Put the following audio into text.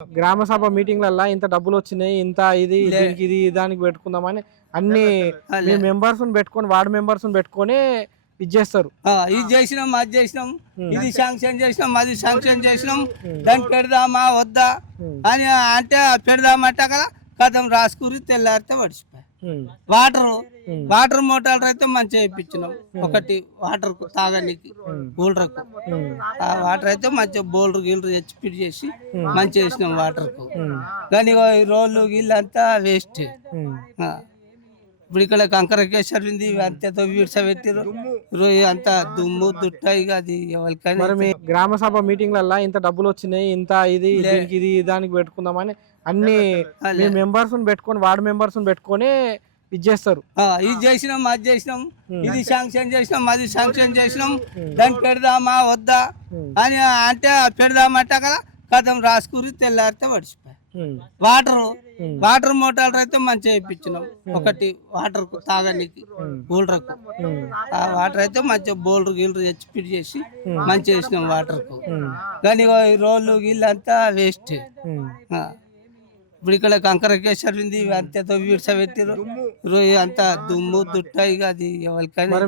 గ్రామ సభ మీటింగ్లల్లా ఇంత డబ్బులు వచ్చినాయి, ఇంత ఇది దీనికి ఇది దానికి పెట్టుకుందామని అన్ని మీ మెంబర్స్ పెట్టుకొని వార్డు మెంబర్స్ పెట్టుకొని ఇది చేస్తారు. ఇది చేసినాం, అది చేసినాం, ఇది శాంక్షన్ చేసినాం, అది శాంక్షన్ చేసినాం, దాన్ని పెడదామా వద్దా అని అంటే పెడదామంట కదా కథం రాసుకుని తెల్లారితే పడిచిపోయి వాటర్ మోటార్ అయితే మంచిగా ఇప్పించినాం. ఒకటి వాటర్ తాగడానికి బోల్డర్కు ఆ వాటర్ అయితే మంచిగా బోల్డర్ గిల్డర్ తెచ్చి ఫిట్ చేసి మంచిగా వేసినాం వాటర్ కు. కానీ ఈ రోడ్లు గిల్లు అంతా వేస్ట్. ఇప్పుడు ఇక్కడ కంకర కేసరింది అంతే విడిసబెట్టిరు అంతా దుమ్ము దుట్ట. ఇక అది ఎవరికైనా మీ గ్రామ సభ మీటింగ్లల్లా ఇంత డబ్బులు వచ్చినాయి, ఇంత ఇది దీనికి ఇది దానికి పెట్టుకుందామని అన్ని మీ మెంబర్స్ పెట్టుకొని వార్డు మెంబర్స్ పెట్టుకొని ఇది చేస్తారు. ఇది చేసినాం, అది చేసినాం, ఇది శాంక్షన్ చేసినాం, అది శాంక్షన్ చేసినాం, దాన్ని పెడదామా వద్దా అని అంటే పెడదామంట కదా కథం రాసుకుని తెల్లారితే పడిచిపోయి వాటర్ మోటార్ అయితే మంచిగా ఇప్పించినాం. ఒకటి వాటర్ తాగడానికి బోల్డర్కు ఆ వాటర్ అయితే మంచిగా బోల్డర్ గిల్డర్ తెచ్చి ఫిట్ చేసి మంచిగా వేసినాం వాటర్ కు. కానీ ఈ రోడ్లు గిల్లు అంతా వేస్ట్. ఇప్పుడు ఇక్కడ కంకర కేసరింది అంతే విడిసబెట్టిరు అంతా దుమ్ము దుట్ట. ఇక అది ఎవరికైనా